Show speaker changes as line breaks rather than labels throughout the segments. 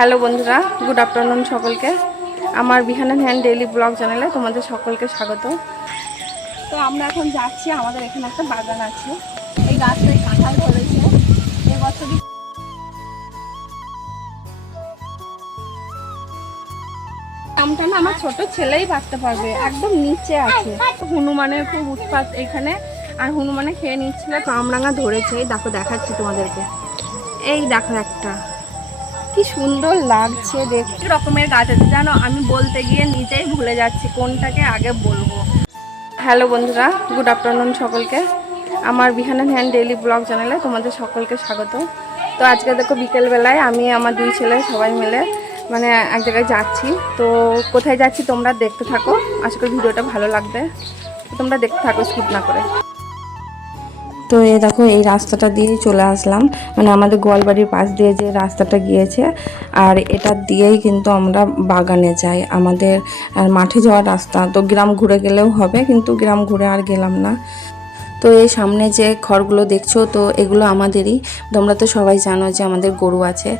Hello বন্ধুরা, good afternoon সকলকে। আমার বিহানান হ্যান্ড ডেইলি ব্লগ চ্যানেলে তোমাদের সকলকে স্বাগত। তো আমরা এখন যাচ্ছি, আমাদের এখানে একটা বাগান আছে। এই গাছটাই কাঁঠাল ধরেছে। এই বছরই আমটা না আমার ছোট ছেলেই বাঁচতে পারবে, একদম নিচে আছে। হনুমানের খুব উৎপাত এখানে, আর হনুমানে খেয়ে নিচ্ছিল কামরাঙা ধরেছে। দেখো, দেখাচ্ছি তোমাদেরকে। এই দেখো একটা। কি সুন্দর লাগছে দেখতে রকমের গাছ আছে জানো আমি বলতে গিয়ে নিজেই ভুলে যাচ্ছি কোনটাকে আগে বলব। হ্যালো বন্ধুরা গুড আফটারনুন সকলকে। আমার বিহানান হ্যান্ড ডেইলি ব্লগ চ্যানেলে তোমাদের সকলকে স্বাগত। তো আজকে দেখো বিকেলবেলায় আমি আমার দুই ছেলে সবাই মিলে মানে এক জায়গায় যাচ্ছি। তো কোথায় যাচ্ছি তোমরা দেখতে থাকো। আশা করি ভিডিওটা ভালো লাগবে। তোমরা দেখতে থাকো স্কিপ না করে। তো এ দেখো, এই রাস্তাটা দিয়েই চলে আসলাম। মানে আমাদের গোয়ালবাড়ির পাশ দিয়ে যে রাস্তাটা গিয়েছে, আর এটা দিয়েই কিন্তু আমরা বাগানে যাই। আমাদের মাঠে যাওয়ার রাস্তা, তো গ্রাম ঘুরে গেলেও হবে, কিন্তু গ্রাম ঘুরে আর গেলাম না। তো এই সামনে যে খড়গুলো দেখছ, তো এগুলো আমাদেরই। তোমরা তো সবাই জানো যে আমাদের গরু আছে।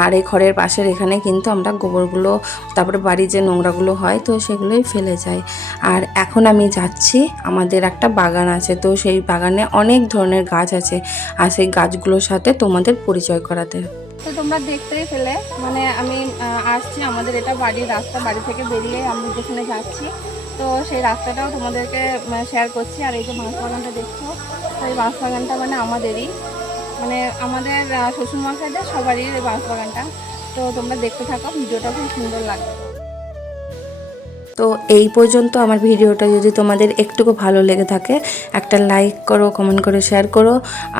আর এই খড়ের পাশের এখানে কিন্তু আমরা গোবরগুলো, তারপরে বাড়ির যে নোংরাগুলো হয়, তো সেগুলোই ফেলে যাই। আর এখন আমি যাচ্ছি, আমাদের একটা বাগান আছে, তো সেই বাগানে অনেক ধরনের গাছ আছে। আর সেই গাছগুলোর সাথে তোমাদের পরিচয় করাতে। তো তোমরা দেখতেই ফেলে মানে আমি আসছি আমাদের এটা বাড়ির রাস্তা, বাড়ি থেকে বেরিয়ে আমি যেখানে যাচ্ছি। তো সেই রাস্তাটাও তোমাদেরকে শেয়ার করছি। আর এই যে বাঁশ বাগানটা দেখছ, তো এই বাঁশ বাগানটা মানে আমাদেরই। মানে আমাদের শ্বশুর শ্বশুরমশাইদের সবারই এই বাঁশ বাগানটা। তো তোমরা দেখতে থাকো, ভিডিওটা খুব সুন্দর লাগবে। তো এই পর্যন্ত আমার ভিডিওটা যদি তোমাদের একটুকু ভালো লেগে থাকে, একটা লাইক করো কমেন্ট করে শেয়ার করো,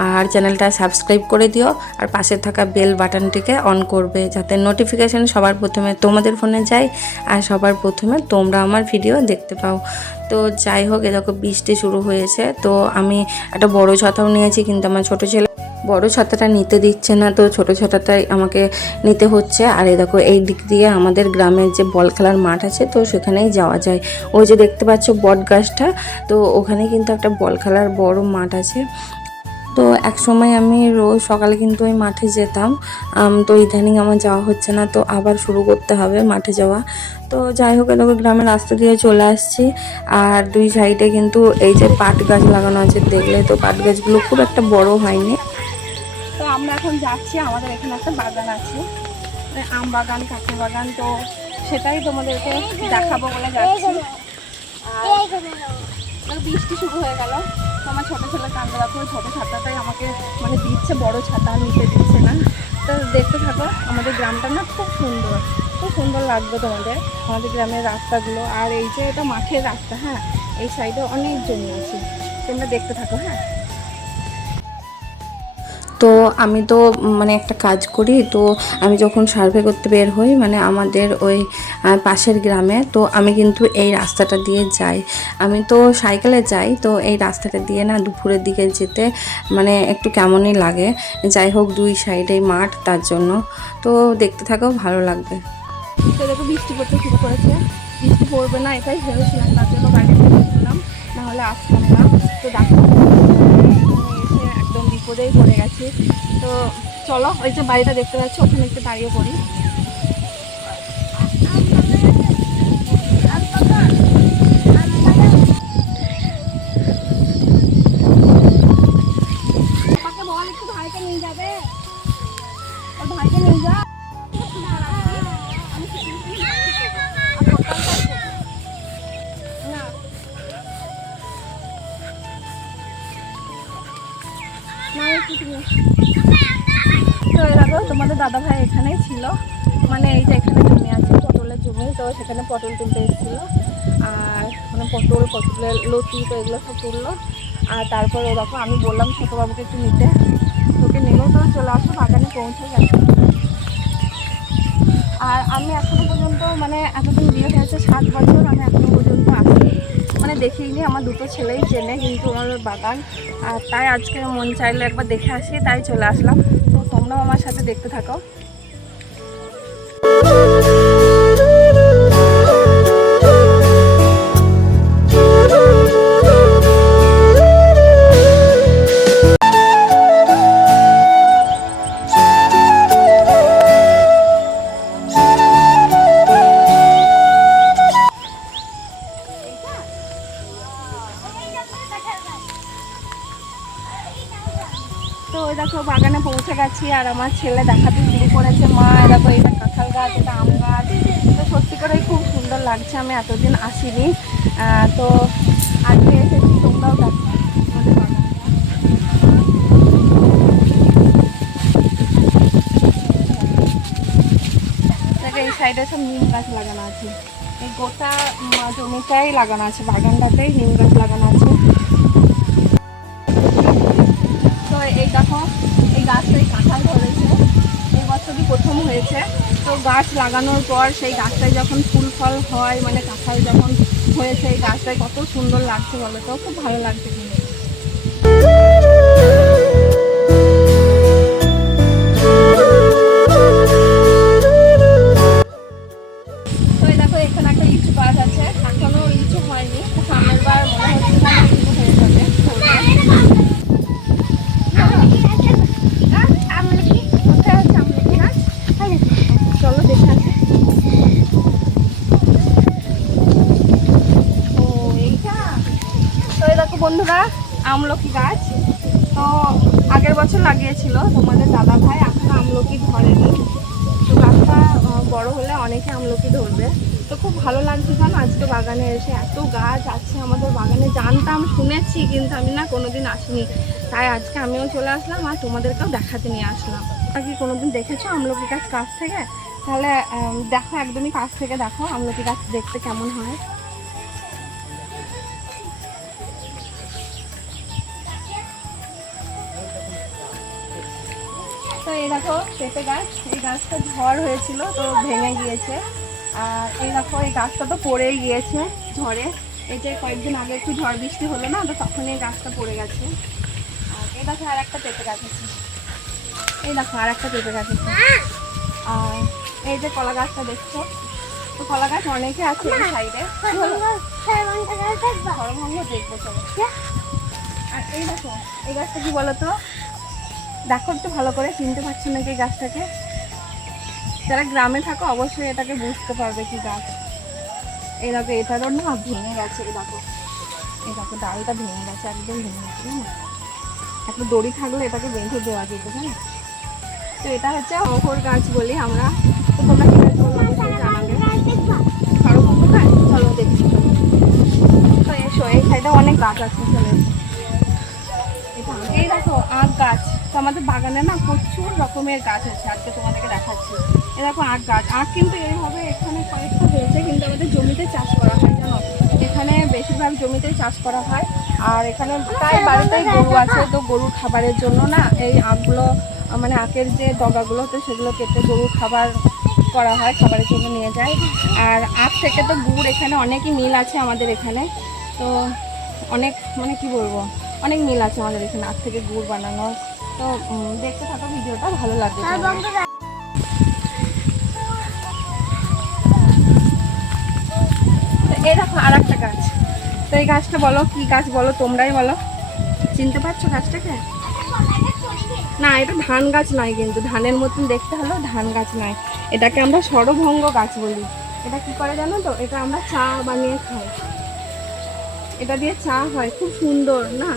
আর চ্যানেলটা সাবস্ক্রাইব করে দিও, আর পাশে থাকা বেল বাটনটিকে অন করবে যাতে নোটিফিকেশান সবার প্রথমে তোমাদের ফোনে যায় আর সবার প্রথমে তোমরা আমার ভিডিও দেখতে পাও। তো যাই হোক, এ দেখো বৃষ্টি শুরু হয়েছে, তো আমি একটা বড় ছাতাও নিয়েছি, কিন্তু আমার ছোটো ছেলে বড় ছাতাটা নিতে দিচ্ছে না, তো ছোট ছাতাটাই আমাকে নিতে হচ্ছে। আর এই দেখো, এই দিক দিয়ে আমাদের গ্রামের যে বল খেলার মাঠ আছে, তো সেখানেই যাওয়া যায়। ওই যে দেখতে পাচ্ছ বট গাছটা, তো ওখানে কিন্তু একটা বল খেলার বড় মাঠ আছে। তো এক সময় আমি রোজ সকালে কিন্তু ওই মাঠে যেতাম। তো ইদানিং আমার যাওয়া হচ্ছে না, তো আবার শুরু করতে হবে মাঠে যাওয়া। তো যাই হোক দেখো, গ্রামের রাস্তা দিয়ে চলে আসছি। আর দুই সাইডে কিন্তু এই যে পাট গাছ লাগানো আছে, দেখলে তো পাট গাছগুলো খুব একটা বড় হয়নি। এখন যাচ্ছি, আমাদের এখানে একটা বাগান আছে। মানে আম বাগান কাঁচা বাগান, তো সেটাই তোমাদেরকে দেখাবো বলে যাচ্ছি। আর বৃষ্টি শুরু হয়ে গেল আমার ছোটো ছেলে কান্দে রাখো ছোটো ছাতাটাই আমাকে মানে দিচ্ছে, বড় ছাতা নিতে দিচ্ছে না। তো দেখতে থাকো, আমাদের গ্রামটা না খুব সুন্দর খুব সুন্দর লাগবে তোমাদের। আমাদের গ্রামের রাস্তাগুলো, আর এই যে এটা মাঠের রাস্তা হ্যাঁ? এই সাইডে অনেক জমি আছে, তোমরা দেখতে থাকো হ্যাঁ? তো আমি তো মানে একটা কাজ করি, তো আমি যখন সার্ভে করতে বের হই মানে আমাদের ওই পাশের গ্রামে, তো আমি কিন্তু এই রাস্তাটা দিয়ে যাই। আমি তো সাইকেলে যাই, তো এই রাস্তাটা দিয়ে না দুপুরের দিকে যেতে মানে একটু কেমনই লাগে। যাই হোক, দুই সাইডে মাঠ, তার জন্য। তো দেখতে থাকো, ভালো লাগবে। তো বৃষ্টি পড়তে শুরু করেছে। বৃষ্টি পড়বে না, এটাই ভেবেছিলাম, তার জন্য গাড়ি করছিলাম না হলে আসতাম না। তো একদম বিপদেই পড়ে গেছে। তো চলো ওই যে বাড়িটা দেখতে পাচ্ছি ওখানে একটু দাঁড়িয়ে পড়ি। তো এরকম তোমাদের দাদা ভাই এখানেই ছিল। মানে এই যে এখানে জমি আছে, পটলের জমি, তো সেখানে পটল তুলতে এসেছিল। আর মানে পটল, পটলের লতি, তো এগুলো সব তুললো। আর তারপর এরকম আমি বললাম ছোটোবাবুকে একটু নিতে। তোকে নিলেও তো চলে আসো, বাগানে পৌঁছে গেছে আর আমি এখনও পর্যন্ত মানে এতদিন বিয়ে হয়েছে সাত বছর, আমি এখনও পর্যন্ত আসি মানে দেখিনি আমার দুটো ছেলেই চেনে কিন্তু আমার বাগান। আর তাই আজকে মন চাইলে একবার দেখে আসি, তাই চলে আসলাম। তো তোমরাও আমার সাথে দেখতে থাকো। গেছি আর আমার ছেলে দেখাতে শুরু করেছে। মা, দেখো এটা কাঁঠাল গাছ, এটা আম গাছ। তো সত্যি করেই খুব সুন্দর লাগছে, আমি এতদিন আসিনি। তো আজকে এসেছি, তোমরাও দেখো। এই সাইডে সব নিম গাছ লাগানো আছে। এই গোটা জমিটাই লাগানো আছে, বাগানটাতেই নিম গাছ লাগানো আছে। তো গাছ লাগানোর পর সেই গাছটায় যখন ফুল ফল হয় মানে কাঁঠাল যখন হয়েছে, এই গাছটায় কত সুন্দর লাগছে বলো তো? খুব ভালো লাগছে শুনেছি কিন্তু আমি না কোনোদিন আসিনি। তাই আজকে আমিও চলে আসলাম আর তোমাদেরকেও দেখাতে নিয়ে আসলাম। আর কি কোনোদিন দেখেছ আমলকি গাছ কাছ থেকে? তাহলে দেখো, একদমই কাছ থেকে দেখো আমলকি গাছ দেখতে কেমন হয়। তো এই দেখো, পেঁপে গাছ, এই গাছটা ঝড় হয়েছিল, তো ভেঙে গিয়েছে। আর এই দেখো, এই গাছটা তো পড়েই গিয়েছে ঝড়ে। এই যে কয়েকদিন আগে একটু ঝড় বৃষ্টি হলো না, তো তখন এই গাছটা পড়ে গেছে। আর এই দেখো আর একটা পেঁপে গাছ আছে। এই দেখো আর একটা পেঁপে গাছ আছে। আর এই যে কলা গাছটা দেখছ? তো কলা গাছ অনেকে আছে এই সাইডে। সরভঙ্গ দেখব চলো আর এই দেখো, এই গাছটা কি বলো তো দেখো একটু ভালো করে, চিনতে পারছ নাকি গাছটাকে? যারা গ্রামে থাকো, অবশ্যই এটাকে বুঝতে পারবে কি গাছ। এই দেখো, এটারও না ভেঙে গেছে, এই দেখো। ডালটা ভেঙে গেছে, একদম ভেঙে গেছে একটা দড়ি থাকলে এটাকে বেঁধে দেওয়া যেত, জানো? তো এটা হচ্ছে অঘর গাছ বলি আমরা। তো তোমরা কি গাছ বলো অবশ্যই জানাবে। কারও গাছ চলো দেখি। তো এই সাইডে অনেক গাছ আছে এই দেখো, আখ গাছ। তো আমাদের বাগানে না প্রচুর রকমের গাছ আছে, আজকে তোমাদেরকে দেখাচ্ছি। দেখো আখ গাছ। আখ কিন্তু এইভাবে এখানে কয়েকটা হয়েছে, কিন্তু আমাদের জমিতে চাষ করা হয়, জানো? এখানে বেশিরভাগ জমিতেই চাষ করা হয়। আর এখানে প্রায় বাড়িতেই গরু আছে, তো গরুর খাবারের জন্য না, এই আখগুলো মানে আখের যে ডগাগুলো তো সেগুলো কেটে গরুর খাবার করা হয়, খাবারের জন্য নিয়ে যায়। আর আখ থেকে তো গুড়, এখানে অনেকই মিল আছে আমাদের এখানে। তো অনেক মানে কি বলব, অনেক মিল আছে আমাদের এখানে আখ থেকে গুড় বানানো তো দেখতে থাকো, ভিডিওটা ভালো লাগবে এই দেখো আর একটা গাছ। তো এই গাছটা বলো, কি গাছ বলো তোমরাই বলো। চিনতে পারছ গাছটাকে? না, এটা ধান গাছ নয় কিন্তু, ধানের মতন দেখতে হলেও ধান গাছ নয়। এটাকে আমরা সরভঙ্গ গাছ বলি। এটা কি করে জানো তো? এটা আমরা চা বানিয়ে খাই। এটা দিয়ে চা হয়, খুব সুন্দর, না?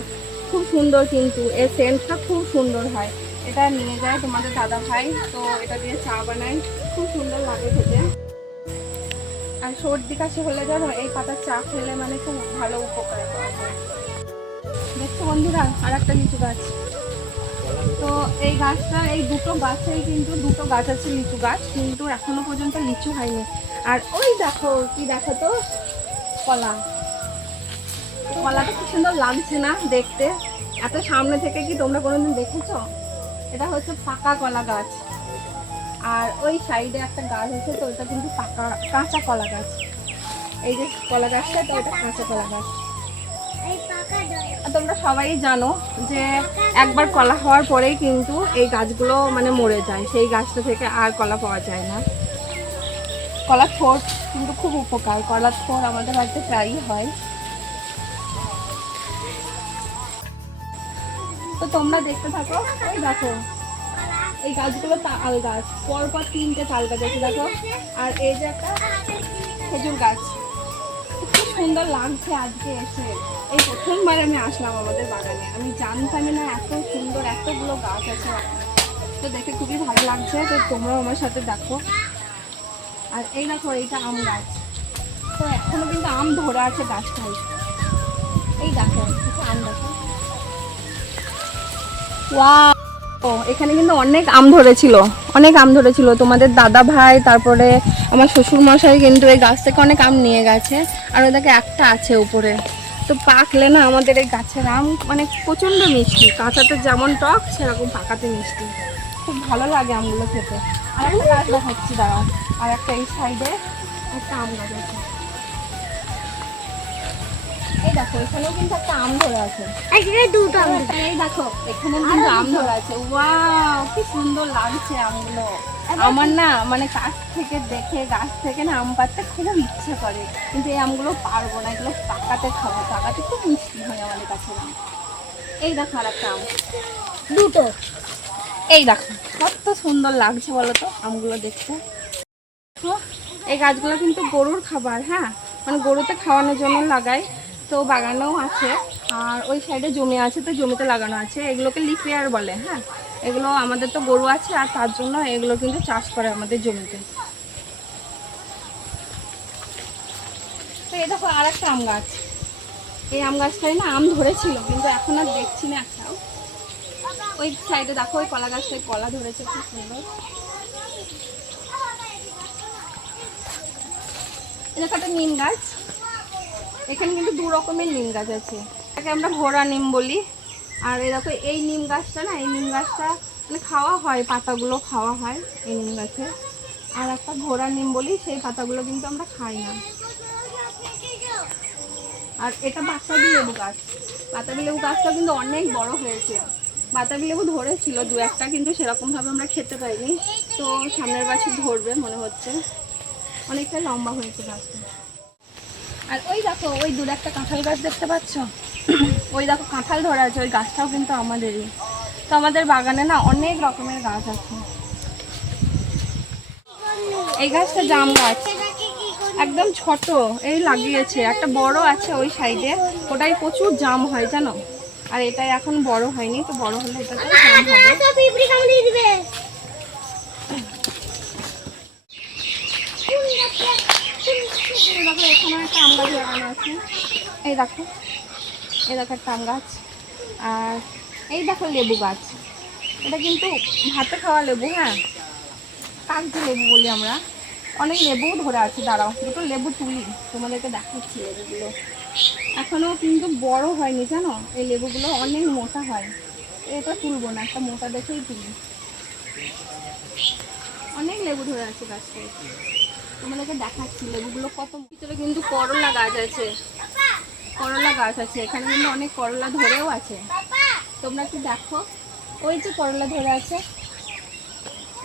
খুব সুন্দর কিন্তু, এর সেন্টটা খুব সুন্দর হয়। এটা নিয়ে যায় তোমাদের দাদা ভাই, তো এটা দিয়ে চা বানাই খুব সুন্দর লাগে খেতে। আর সর্দি কাশি হলে জানো এই পাতার চা খেলে মানে খুব ভালো উপকার দেখছ বন্ধুরা আর একটা লিচু গাছ। তো এই গাছটা, এই দুটো গাছেই কিন্তু দুটো গাছ আছে লিচু গাছ, কিন্তু এখনও পর্যন্ত লিচু হয়নি। আর ওই দেখো, কি দেখো তো? কলা। কলাটা খুব সুন্দর লাগছে না দেখতে? এত সামনে থেকে কি তোমরা কোনোদিন দেখেছ? এটা হচ্ছে পাকা কলা গাছ। আর ওই সাইডে একটা গাছ আছে, তো ওটা কিন্তু পাকা, কাঁচা কলা গাছ। এই যে কলা গাছটা, তো এটা কাঁচা কলা গাছ। তোমরা সবাই জানো যে একবার কলা হওয়ার পরেই কিন্তু এই গাছগুলো মানে মরে যায়। সেই গাছটা থেকে আর কলা পাওয়া যায় না। কলার থোর কিন্তু খুব উপকার। কলার থোর আমাদের বাড়িতে প্রায়ই হয়। তো তোমরা দেখতে থাকো। ওই দেখো এই গাছগুলো তাল গাছ। পর পর তিনটে তাল গাছ আছে, দেখো। আর এই যে একটা খেজুর গাছ। খুব সুন্দর লাগছে আজকে এসে। এই প্রথমবার আমি আসলাম আমাদের বাগানে। আমি জানতামই না এত সুন্দর এতগুলো গাছ আছে। তো দেখে খুবই ভালো লাগছে। তো তোমরাও আমার সাথে দেখো। আর এই দেখো, এইটা আম গাছ। তো এখনও কিন্তু আম ধরে আছে গাছটায়। এই দেখো আম দেখো। ওয়াও! ও, এখানে কিন্তু অনেক আম ধরেছিল, অনেক আম ধরেছিল। তোমাদের দাদা ভাই, তারপরে আমার শ্বশুর মশাই কিন্তু এই গাছ থেকে অনেক আম নিয়ে গেছে। আর ওদেরকে একটা আছে উপরে। তো পাকলে না আমাদের এই গাছের আম মানে প্রচণ্ড মিষ্টি। কাঁচাতে যেমন টক, সেরকম পাকাতে মিষ্টি। খুব ভালো লাগে আমগুলো খেতে। আর একটা গাছ দেখাচ্ছি, দাঁড়াও। আর একটা এই সাইডে একটা আম গাছ আছে এই দেখো এখানেও কিন্তু একটা আম ধরে আছে।
দুটো
এই দেখো এখানে কিন্তু আম ধরে আছে। ওয়াও কি সুন্দর লাগছে আমগুলো। আমার না মানে কাছ থেকে দেখে গাছ থেকে না আম পাড়তে খুব ইচ্ছা করে। কিন্তু এই আমগুলো পারব না এগুলো পাকাতে খাব। পাকাতে খুব মিষ্টি হয় আমাদের কাছে আম। এই দেখো আর একটা আম।
দুটো।
এই দেখো কত সুন্দর লাগছে বলো তো আমগুলো দেখতে। এই গাছগুলো কিন্তু গরুর খাবার হ্যাঁ? মানে গরুতে খাওয়ানোর জন্য লাগাই তো বাগানেও আছে। আর ওই সাইডে জমি আছে, তো জমিতে লাগানো আছে। এগুলোকে লিফিয়ার বলে হ্যাঁ? এগুলো আমাদের তো গরু আছে, আর তার জন্য এগুলো কিন্তু চাষ করে আমাদের জমিতে। তো এই দেখো আর একটা আম গাছ। এই আম গাছটাই না আম ধরেছিল, কিন্তু এখন আর দেখছি না একটাও। ওই সাইডে দেখো, ওই কলা গাছটায় কলা ধরেছে, খুব সুন্দর। এটা একটা নিম গাছ। এখানে কিন্তু দু রকমের নিম গাছ আছে। এটাকে আমরা ঘোড়া নিম বলি। আর দেখো, এই নিম গাছটা না, এই নিম গাছটা মানে খাওয়া হয়, পাতাগুলো খাওয়া হয় এই নিম গাছে। আর একটা ঘোড়া নিম বলি, সেই পাতাগুলো কিন্তু আমরা খাই না। আর এটা বাতাবি লেবু গাছ। বাতাবি লেবু গাছটা কিন্তু অনেক বড় হয়েছে। বাতাবি লেবু ধরেছিল, দু একটা কিন্তু সেরকমভাবে আমরা খেতে পাইনি। তো সামনের বছর ধরবে মনে হচ্ছে। অনেকটা লম্বা হয়েছে গাছটা। আর ওই দেখো, ওই দূরে একটা কাঁঠাল গাছ দেখতে পাচ্ছ? ওই দেখো, কাঁঠাল ধরা আছে, ওই গাছটাও কিন্তু আমাদেরই। তো আমাদের বাগানে না অনেক রকমের গাছ আছে। এই গাছটা জাম গাছ। একদম ছোট, এই লাগিয়েছে। একটা বড় আছে ওই সাইডে ওটাই প্রচুর জাম হয়, জানো? আর এটাই এখন বড় হয়নি, তো বড় হলে হবে। দেখো এখানে একটা আম এই দেখো এই দেখো একটা আম গাছ। আর এই দেখো লেবু গাছ। এটা কিন্তু ভাতে খাওয়া লেবু হ্যাঁ? কাগজি লেবু বলি আমরা। অনেক লেবুও ধরে আছে, দাঁড়াও। দুটো লেবু তুলি, তোমাদেরকে দেখাচ্ছি লেবুগুলো। এখনও কিন্তু বড় হয়নি, জানো? এই লেবুগুলো অনেক মোটা হয়। এটা তুলবো না, একটা মোটা দেখেই তুলি। অনেক লেবু ধরে আছে গাছটায় তোমাদেরকে দেখাচ্ছি, লেবুগুলো কত ভিতরে কিন্তু করলা গাছ আছে। করলা গাছ আছে, এখানে কিন্তু অনেক করলা ধরেও আছে। তোমরা কি দেখো, ওই যে করলা ধরে আছে।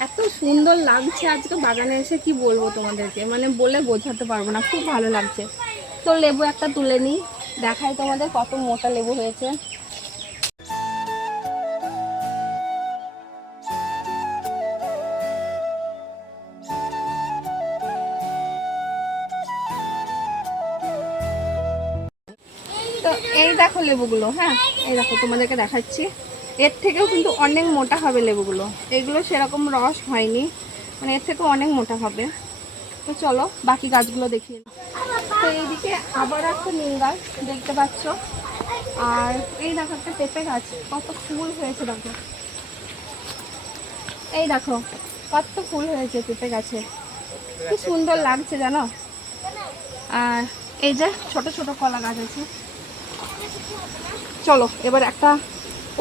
এত সুন্দর লাগছে, আজকে বাগানে এসে কি বলব তোমাদেরকে? মানে বলে বোঝাতে পারব না, খুব ভালো লাগছে। তো লেবু একটা তুলে নিই, দেখাই তোমাদের কত মোটা লেবু হয়েছে। এই দেখো লেবুগুলো হ্যাঁ? এই দেখো তোমাদেরকে দেখাচ্ছি। এর থেকেও কিন্তু অনেক মোটা হবে লেবুগুলো। এগুলো সেরকম রস হয়নি। মানে এর থেকেও অনেক মোটা হবে। তো চলো, বাকি গাছগুলো দেখিয়ে তো এইদিকে আবার একটা নিম গাছ দেখতে পাচ্ছ। আর এই দেখো একটা পেঁপে গাছ, কত ফুল হয়েছে দেখো। এই দেখো, কত ফুল হয়েছে পেঁপে গাছে। কি সুন্দর লাগছে জানো? আর এই যে ছোট ছোট কলা গাছ আছে। চলো, এবার একটা,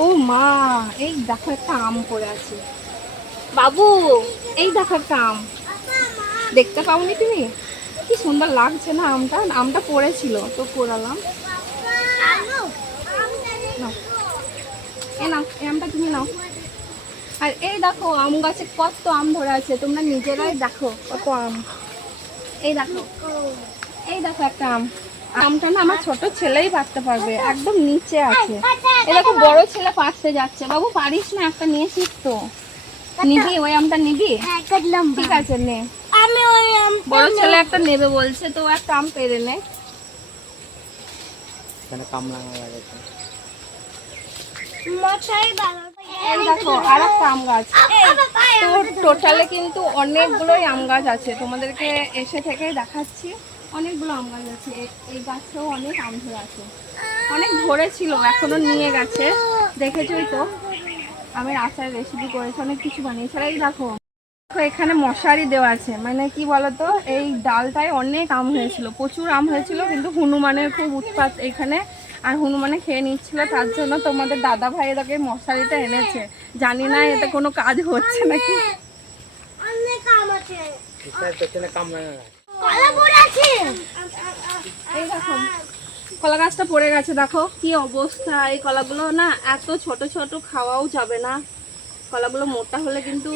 ও মা, এই দেখো একটা আম পড়ে আছে। বাবু, এই দেখো একটা আম। দেখতে পাওনি তুমি? কি সুন্দর লাগছে না আমটা? আমটা পড়েছিল, তো পোড়ালাম। এ নাও, এই আমটা তুমি নাও। আর এই দেখো, আম গাছে কত আম ধরে আছে, তোমরা নিজেরাই দেখো কত আম। এই দেখো এই দেখো একটা আম। আমটা না আমার ছোট ছেলেই পারতে পারবে একদম নিচে আছে। দেখো বড় ছেলে পারতে যাচ্ছে। বাবু পারিস না একটা নিয়েছিস তো। নিবি ওই আমটা নিবি? ঠিক আছে নে।
আমি ওই আম
বড় ছেলে একটা নেবে বলছে তো একটা আম পেরে নে।
মশাই
দেখো আর একটা আম গাছ। তো টোটালে কিন্তু অনেকগুলোই আম গাছ আছে। তোমাদেরকে এসে থেকে দেখাচ্ছি। অনেকগুলো আম গাছ আছে। এই গাছেও অনেক আম ধরে আছে। অনেক ধরেছিল এখনও নিয়ে গেছে। দেখেছই তো আমের আচার রেসিপি করেছে অনেক কিছু বানিয়েছে। এই দেখো দেখো এখানে মশারি দেওয়া আছে। মানে কি বলতো এই ডালটায় অনেক আম হয়েছিল প্রচুর আম হয়েছিল কিন্তু হনুমানের খুব উৎপাত এখানে। আর হনুমানে খেয়ে নিচ্ছিল তার জন্য তোমাদের দাদা ভাই এটাকে মশারিটা এনেছে। জানি না এতে কোনো কাজ হচ্ছে নাকি।
কলা
গাছটা পড়ে গেছে, দেখো কি অবস্থা। এই কলাগুলো না, এত ছোট ছোট খাওয়াও যাবে না। কলাগুলো মোটা হলে কিন্তু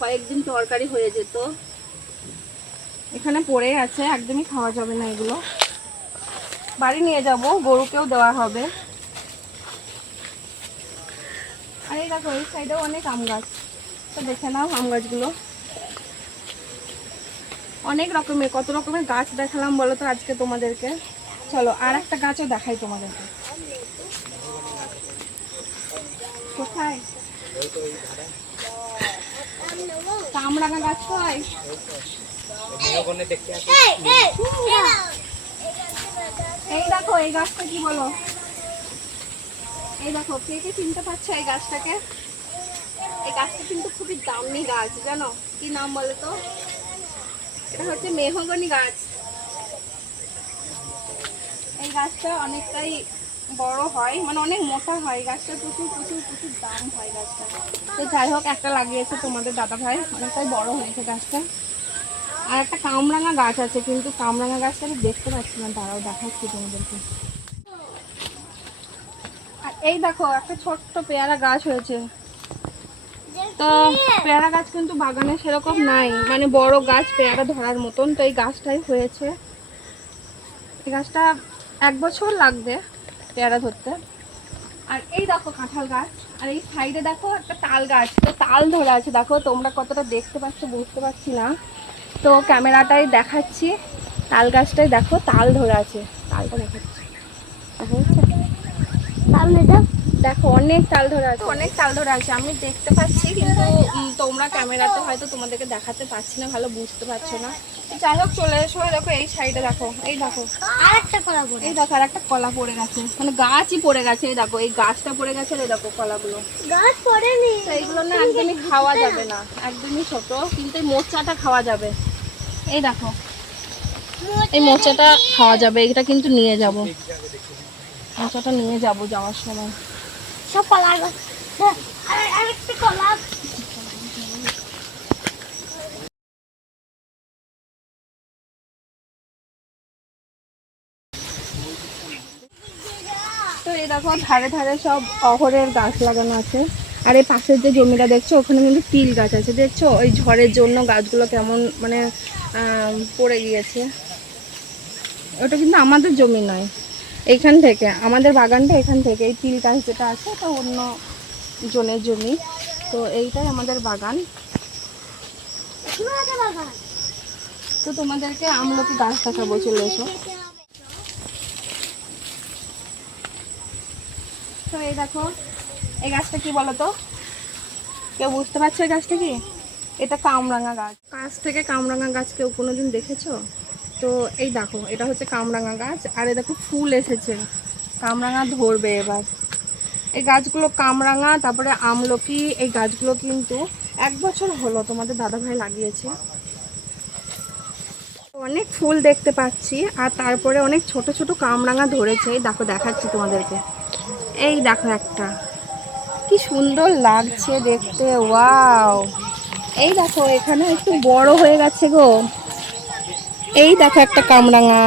কয়েকদিন তরকারি হয়ে যেত। এখানে পড়ে আছে একদমই খাওয়া যাবে না এগুলো। বাড়ি নিয়ে যাব, গরুকেও দেওয়া হবে। আর দেখো, এই সাইডেও অনেক আম গাছ। তো দেখে নাও আম গাছগুলো। অনেক রকমের, কত রকমের গাছ দেখালাম বলো তো আজকে তোমাদেরকে? চলো আর একটা গাছও দেখাই তোমাদেরকে। কোথায়? কামরাঙা গাছ
এই
দেখো, এই গাছটা কি বলো? এই দেখো, কে কে চিনতে পারছ এই গাছটাকে? এই গাছটা কিন্তু খুবই দামি গাছ, জানো? কি নাম বলো তো? এটা হচ্ছে মেহগনি গাছ। এই গাছটা অনেকটাই বড় হয় মানে অনেক মোটা হয়। গাছটা প্রচুর প্রচুর প্রচুর দাম হয় গাছটা তো যাই হোক, একটা লাগিয়েছে তোমাদের দাদা ভাই। অনেকটাই বড় হয়েছে গাছটা। আর একটা কামরাঙা গাছ আছে, কিন্তু কামরাঙা গাছটা আমি দেখতে পাচ্ছি না। দাঁড়াও, দেখাচ্ছি তোমাদেরকে। আর এই দেখো, একটা ছোট্ট পেয়ারা গাছ হয়েছে। তো পেয়ারা গাছ কিন্তু বাগানে সেরকম নাই। মানে বড় গাছ পেয়ারা ধরার মতন, তো এই গাছটাই হয়েছে। এই গাছটা এক বছর লাগবে পেয়ারা ধরতে। আর এই দেখো কাঁঠাল গাছ, আর এই সাইডে দেখো একটা তাল গাছ, তো তাল ধরে আছে। দেখো তোমরা কতটা দেখতে পাচ্ছ, বুঝতে পারছি না। তো ক্যামেরাটাই দেখাচ্ছি, তাল গাছটাই দেখো, তাল ধরে আছে। তালটা দেখাচ্ছি।
দাও
দেখো অনেক তাল ধরে আছে। অনেক তাল ধরে আছে। আমি দেখতে পাচ্ছি কিন্তু তোমরা ক্যামেরাতে হয়তো তোমাদেরকে দেখাতে পারছি না ভালো বুঝতে পারছ না। যাই হোক চলে এসো দেখো এই সাইডে দেখো এই দেখো।
আর একটা কলা পড়ে
এই দেখো আর একটা কলা পড়ে গেছে। মানে গাছই পড়ে গেছে এই দেখো এই গাছটা পড়ে গেছে এই দেখো কলাগুলো।
গাছ পড়েনি।
এইগুলো না একদমই খাওয়া যাবে না একদমই ছোট কিন্তু এই মোচাটা খাওয়া যাবে। এই দেখো এই মোচাটা খাওয়া যাবে এটা কিন্তু নিয়ে যাব। মোচাটা নিয়ে যাব যাওয়ার সময়।
সব কলা হ্যাঁ, আর আরেকটা কলা
তো এই দেখো ধারে ধারে সব অহরের গাছ লাগানো আছে। আর এই পাশের যে জমিটা দেখছ ওখানে কিন্তু তিল গাছ আছে। দেখছ ওই ঝড়ের জন্য গাছগুলো কেমন মানে পড়ে গিয়েছে। ওটা কিন্তু আমাদের জমি নয়। এইখান থেকে, আমাদের বাগানটা এখান থেকে, এই তিল গাছ যেটা আছে ওটা অন্য জনের জমি। তো এইটাই আমাদের বাগান।
বাগান
তো তোমাদেরকে আমলকি গাছ দেখাবো, চলে এসো। তো এই দেখো, এই গাছটা কি বলো তো কেউ বুঝতে পারছ এই গাছটা কি? এটা কামরাঙা গাছ। কাছ থেকে কামরাঙা গাছ কেউ কোনোদিন দেখেছ? তো এই দেখো, এটা হচ্ছে কামরাঙা গাছ, আর দেখো ফুল এসেছে। কামরাঙা ধরবে এবার। এই গাছগুলো কামরাঙা, তারপরে আমলকি, এই গাছগুলো কিন্তু এক বছর হলো তোমাদের দাদাভাই লাগিয়েছে। অনেক ফুল দেখতে পাচ্ছি, আর তারপরে অনেক ছোট ছোট কামরাঙা ধরেছে। দেখো, দেখাচ্ছি তোমাদেরকে। এই দেখো একটা। কি সুন্দর লাগছে দেখতে, ওয়াও। এই দেখো, এখানে একটু বড় হয়ে গেছে গো। এই দেখো একটা কামরাঙা।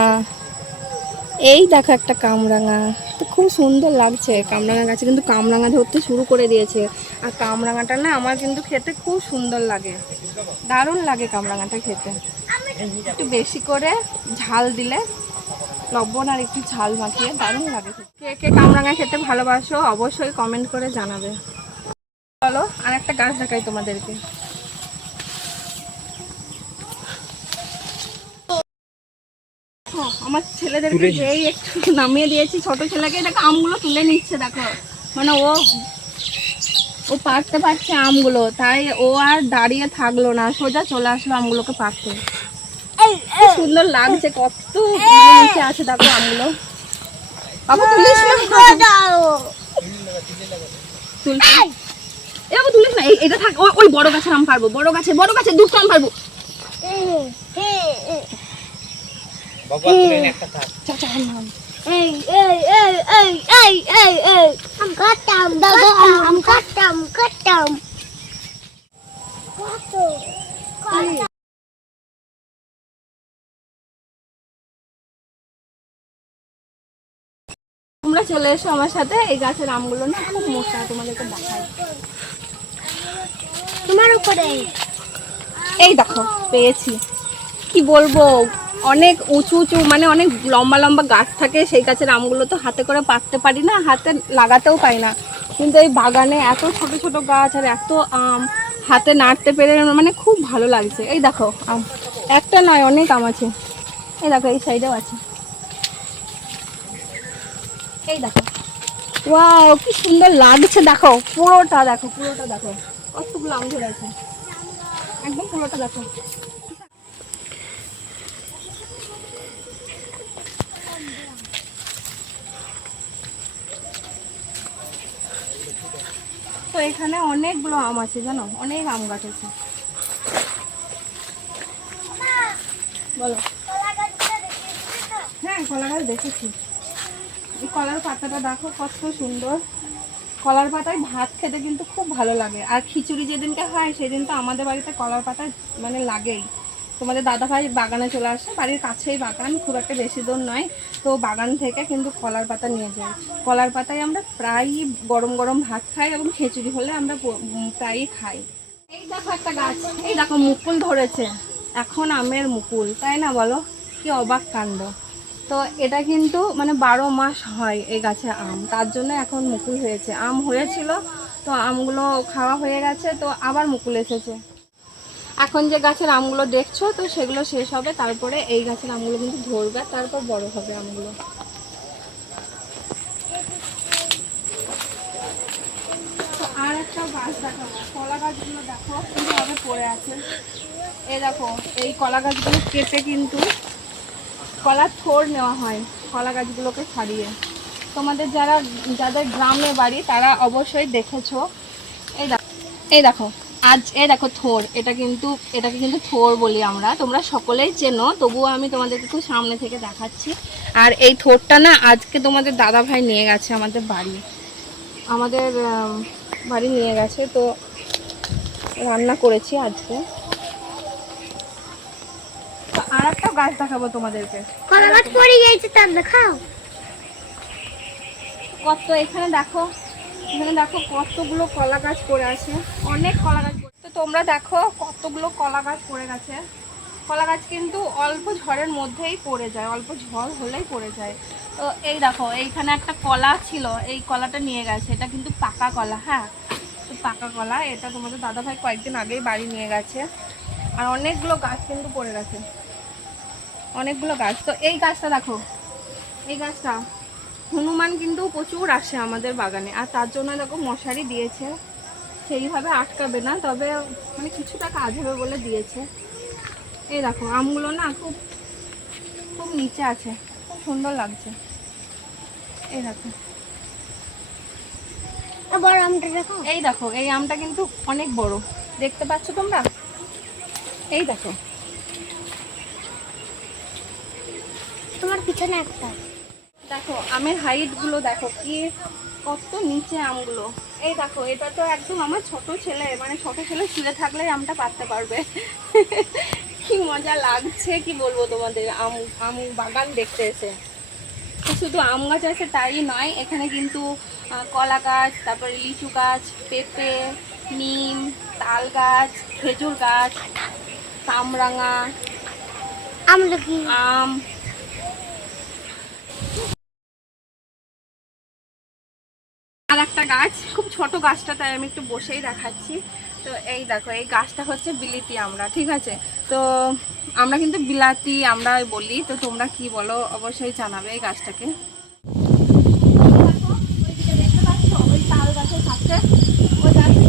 এই দেখো একটা কামরাঙা। তো খুব সুন্দর লাগছে কামরাঙা গাছে, কিন্তু কামরাঙা ধরতে শুরু করে দিয়েছে। আর কামরাঙাটা না আমার কিন্তু খেতে খুব সুন্দর লাগে। দারুণ লাগে কামরাঙাটা খেতে। একটু বেশি করে ঝাল দিলে, লবণ আর একটু ঝাল মাখিয়ে দারুণ লাগে। কে কে কামরাঙা খেতে ভালোবাসো অবশ্যই কমেন্ট করে জানাবে। চলো আর একটা গাছ দেখাই তোমাদেরকে ও, আমার ছেলেদেরকে যেই একটু নামিয়ে দিয়েছি ছোট ছেলেকে। দেখো আমগুলো তুলে নিচ্ছে দেখো। মানে ও ও পারতে পারছে আমগুলো তাই ও আর দাঁড়িয়ে থাকল না। সোজা চলে আসলো আমগুলোকে পারতে সুন্দর লাগছে কত মানে নিচে আছে দেখো আমগুলো। বাবা তুলিস না
দাও
তুল এ বাবা তুলিস না। এই- এটা থাক ওই ওই বড় গাছের আম পারব বড় গাছে বড় গাছে দুটো আম পারব
বাবা একটা থাক।
এই এই এই এই এই এই এই। আম কাটতাম দাদা আম কাটতাম কাটতাম কত কত।
তোমরা চলে এসো আমার সাথে এই গাছের আমগুলো না খুব মোটা তোমাদেরকে দেখাই।
তোমার উপরে।
এই দেখো পেয়েছি। কি বলব? অনেক উঁচু উঁচু মানে অনেক লম্বা লম্বা গাছ থাকে, সেই গাছের আমগুলো তো হাতে করে পাততে পারি না, হাতে লাগাতেও পাই না। কিন্তু এই বাগানে এত ছোট ছোট গাছ আর এত আম হাতে নাড়তে পেরে মানে খুব ভালো লাগছে। এই দেখো, আম। একটা নয়, অনেক আম আছে। এই দেখো, এই সাইডেও আছে। এই দেখো। ওয়াও, কি সুন্দর লাগছে, দেখো। পুরোটা দেখো পুরোটা দেখো। কতগুলো আম ধরে আছে একদম পুরোটা দেখো। তো এখানে অনেকগুলো আম আছে, জানো? অনেক আম গাছ আছে। বলো। হ্যাঁ কলা গাছ দেখেছি। এই কলার পাতাটা দেখো, কত সুন্দর। কলার পাতায় ভাত খেতে কিন্তু খুব ভালো লাগে। আর খিচুড়ি যেদিনকে হয়, সেদিন তো আমাদের বাড়িতে কলার পাতা মানে লাগেই। তোমাদের দাদা ভাই বাগানে চলে আসে। বাড়ির কাছেই বাগান, খুব একটা বেশি দূর নয়। তো বাগান থেকে কিন্তু কলার পাতা নিয়ে যাই কলার পাতায় আমরা প্রায়ই গরম গরম ভাত খাই এবং খিচুড়ি হলে আমরা প্রায়ই খাই। এই দেখো একটা গাছ। এই দেখো মুকুল ধরেছে। এখন আমের মুকুল, তাই না বলো? কি অবাক কাণ্ড। তো এটা কিন্তু মানে বারো মাস হয় এই গাছে আম। তার জন্য এখন মুকুল হয়েছে। আম হয়েছিল, তো আমগুলো খাওয়া হয়ে গেছে, তো আবার মুকুল এসেছে। এখন যে গাছের আমগুলো দেখছ, তো সেগুলো শেষ হবে। তারপরে এই গাছের আমগুলো কিন্তু ধরবে, তারপর বড় হবে আমগুলো। আর একটা গাছ কলা গাছগুলো দেখো পড়ে আছে। এই কলা গাছগুলো কেটে কিন্তু নেওয়া হয়, কলা গাছগুলোকে ছাড়িয়ে। তোমাদের যারা, যাদের গ্রামে বাড়ি, তারা অবশ্যই দেখেছ। এই দেখো এই দেখো আজ এ দেখো থোর এটা কিন্তু এটাকে কিন্তু থোর বলি আমরা। তোমরা সকলেই চেনো তবুও আমি তোমাদেরকে একটু সামনে থেকে দেখাচ্ছি। আর এই থোরটা না আজকে তোমাদের দাদা ভাই নিয়ে গেছে আমাদের বাড়ি। আমাদের বাড়ি নিয়ে গেছে তো রান্না করেছি আজকে। তো আর একটা গাছ দেখাবো তোমাদেরকে।
কলা গাছ পড়ে গিয়েছে তার দেখাও
কত এখানে দেখো এখানে দেখো কতগুলো কলা গাছ পড়ে আছে। অনেক কলা গাছ তো তোমরা দেখো কতগুলো কলা গাছ পড়ে গেছে। কলা গাছ কিন্তু অল্প ঝড়ের মধ্যেই পড়ে যায়, অল্প ঝড় হলেই পড়ে যায়। তো এই দেখো, এইখানে একটা কলা ছিল, এই কলাটা নিয়ে গেছে। এটা কিন্তু পাকা কলা হ্যাঁ? তো পাকা কলা, এটা তোমাদের দাদাভাই কয়েকদিন আগেই বাড়ি নিয়ে গেছে। আর অনেকগুলো গাছ কিন্তু পড়ে গেছে। অনেকগুলো গাছ। তো এই গাছটা দেখো, এই গাছটা হনুমান কিন্তু প্রচুর আসে আমাদের বাগানে। আর তার জন্য দেখো মশারি দিয়েছে। সেইভাবে আটকাবে না তবে মানে কিছুটা কাজ হবে বলে দিয়েছে। এই দেখো আমগুলো না খুব খুব নিচে আছে খুব সুন্দর লাগছে। এই দেখো।
বড় আমটা দেখো।
এই দেখো এই আমটা কিন্তু অনেক বড়। দেখতে পাচ্ছ তোমরা? এই দেখো।
তোমার পিছনে একটা।
দেখো আমের হাইটগুলো দেখো কি কত নিচে আমগুলো। এই দেখো এটা তো একদম আমার ছোট ছেলে মানে ছোট ছেলে ছিলে থাকলে আমটা পারতে পারবে। কি মজা লাগছে কি বলব তোমাদের আম আম বাগান দেখতে এসে। শুধু আম গাছ আছে তাই নয় এখানে কিন্তু কলা গাছ তারপরে লিচু গাছ পেঁপে নিম তাল গাছ খেজুর গাছ কামরাঙা আম আর একটা গাছ, খুব ছোট গাছটা, তাই আমি একটু বসেই দেখাচ্ছি। তো এই দেখো, এই গাছটা হচ্ছে বিলিতি আমরা, ঠিক আছে? তো আমরা কিন্তু বিলাতি আমরা বলি, তো তোমরা কি বলো? অবশ্যই জানাবে এই গাছটাকে দেখো, ওইদিকে দেখতে পাচ্ছ? ওই তাল গাছের কাছে ওই গাছটা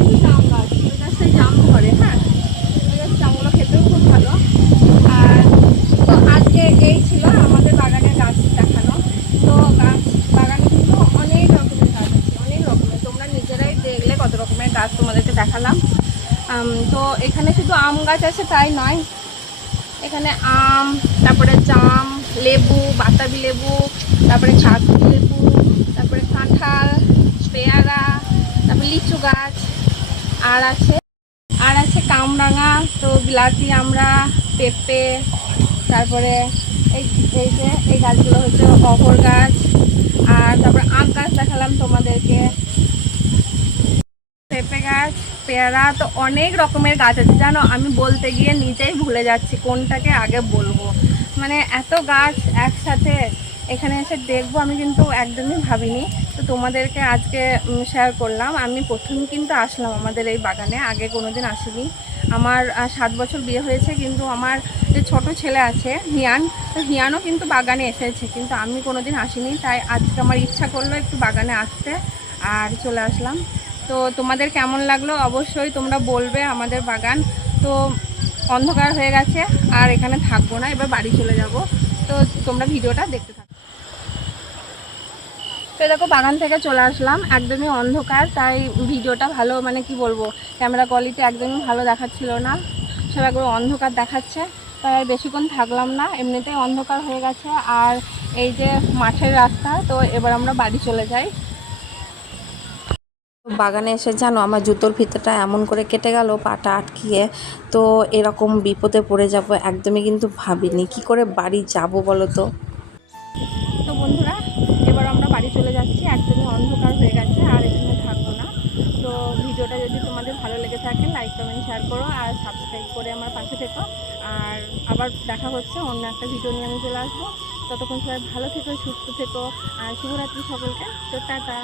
আম, তো এখানে শুধু আম গাছ আছে, তাই নয়। এখানে আম, তারপরে জাম, লেবু, বাতাবি লেবু, তারপরে কাগজি লেবু, তারপরে কাঁঠাল, পেয়ারা, তারপরে লিচু গাছ, আর আছে আর আছে কামরাঙা, তো বিলাতি, আমরা, পেঁপে, তারপরে এই এই যে, এই গাছগুলো হচ্ছে অপর গাছ, আর তারপরে আম গাছ দেখালাম তোমাদেরকে। পেঁপে গাছ, পেয়ারা, তো অনেক রকমের গাছ আছে। জানো, আমি বলতে গিয়ে নিজেই ভুলে যাচ্ছি কোনটাকে আগে বলব। মানে এত গাছ একসাথে এখানে এসে দেখব, আমি কিন্তু একদমই ভাবিনি। তো তোমাদেরকে আজকে শেয়ার করলাম। আমি প্রথম কিন্তু আসলাম আমাদের এই বাগানে, আগে কোনো দিন আসিনি। আমার সাত বছর বিয়ে হয়েছে, কিন্তু আমার যে ছোট ছেলে আছে, হিয়ান, তো হিয়ানও কিন্তু বাগানে এসেছে, কিন্তু আমি কোনো দিন আসিনি। তাই আজকে আমার ইচ্ছা করল একটু বাগানে আসতে, আর চলে আসলাম। তো তোমাদের কেমন লাগল? অবশ্যই তোমরা বলবে আমাদের বাগান। তো অন্ধকার হয়ে গেছে, আর এখানে থাকব না, এবার বাড়ি চলে যাব। তো তোমরা ভিডিওটা দেখতে থাকো। তো দেখো, বাগান থেকে চলে আসলাম, একদমই অন্ধকার, তাই ভিডিওটা ভালো মানে কি বলব ক্যামেরা কোয়ালিটি একদমই ভালো দেখাচ্ছিল না। সব একবার অন্ধকার দেখাচ্ছে, তাই আর বেশিক্ষণ থাকলাম না, এমনিতেই অন্ধকার হয়ে গেছে। আর এই যে মাঠের রাস্তা, তো এবার আমরা বাড়ি চলে যাই।
বাগানে এসে জানো আমার জুতোর ফিতেটা এমন করে কেটে গেল, পাটা আটকিয়ে। তো এরকম বিপদে পড়ে যাব একদমই কিন্তু ভাবিনি। কি করে বাড়ি যাব বলো তো?
তো বন্ধুরা, এবার আমরা বাড়ি চলে যাচ্ছি। একদমই অন্ধকার হয়ে গেছে, আর এখানে থাকব না। তো ভিডিওটা যদি তোমাদের ভালো লেগে থাকে লাইক কমেন্ট শেয়ার করো আর সাবস্ক্রাইব করে আমার পাশে থেকো। আর আবার দেখা হচ্ছে, অন্য একটা ভিডিও নিয়ে আমি চলে আসব। ততক্ষণ সবাই ভালো থেকো, সুস্থ থেকো। আর শুভরাত্রি সকলকে। তো টাটা।